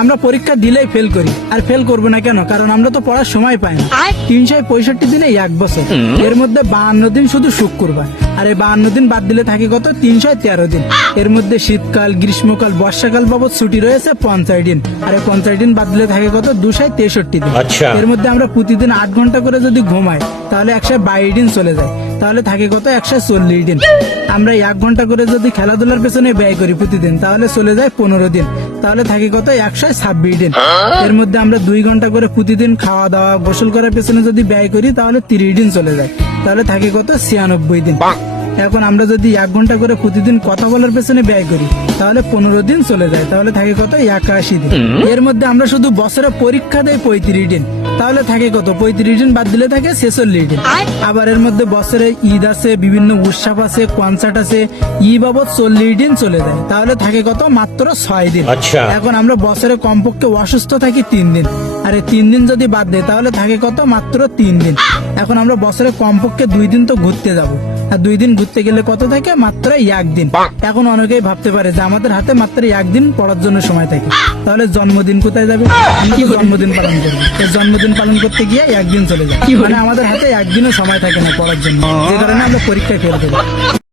আমরা পরীক্ষা দিলেই ফেল করি, আর ফেল করবো না কেন? কারণ আমরা তো পড়ার সময় পাই না। 365 দিনে 1 বছর, এর মধ্যে 52 দিন শুধু শুক্রবার, আর এই 52 দিন বাদ দিলে থাকে কত? 313 দিন। এর মধ্যে শীতকাল, গ্রীষ্মকাল, বর্ষাকাল বাবদ ছুটি রয়েছে 50 দিন, আর এই 50 দিন বাদ দিলে থাকে কত? 263 দিন। এর মধ্যে আমরা প্রতিদিন 8 ঘন্টা করে যদি ঘুমাই তাহলে 122 দিন চলে যায়, তাহলে থাকে কত? 140 দিন। আমরা 1 ঘন্টা করে যদি খেলাধুলার পেছনে ব্যয় করি প্রতিদিন তাহলে চলে যায় 15 দিন, তাহলে থাকে কত? 126 দিন। এর মধ্যে আমরা 2 ঘন্টা করে প্রতিদিন খাওয়া দাওয়া গোসল করার পেছনে যদি ব্যয় করি তাহলে 30 দিন চলে যায়, তাহলে থাকে কত? 96 দিন। এখন আমরা যদি 1 ঘন্টা করে প্রতিদিন কথা বলার পেছনে ব্যয় করি তাহলে 15 দিন চলে যায়, তাহলে থাকে কত? 81 দিন। এর মধ্যে আমরা শুধু বছরে পরীক্ষা দেই 35 দিন, তাহলে থাকে কত? 35 দিন বাদ দিলে থাকে 46 দিন। আবার এর মধ্যে বছরে ঈদ আছে, বিভিন্ন উৎসব আছে, কনসার্ট আছে, ই বাবদ 40 দিন চলে যায়, তাহলে থাকে কত? মাত্র 6 দিন। এখন আমরা বছরে কমপক্ষে অসুস্থ থাকি 3 দিন, আর এই 3 দিন যদি বাদ দেয় তাহলে থাকে কত? মাত্র 3 দিন। এখন আমরা বছরে কমপক্ষে 2 দিন তো ঘুরতে যাব, আর 2 দিন ঘুরতে গেলে কত থাকে? মাত্র 1 দিন। এখন অনেকেই ভাবতে পারে যে আমাদের হাতে মাত্র 1 দিন পড়ার জন্য সময় থাকে, তাহলে জন্মদিন কোথায় যাবে? আমি কি জন্মদিন পালন করবো? এই জন্মদিন পালন করতে গিয়ে 1 দিন চলে যায়, মানে আমাদের হাতে 1 দিনও সময় থাকে না পড়ার জন্য, যে কারণে আমরা পরীক্ষায় ফেল করি।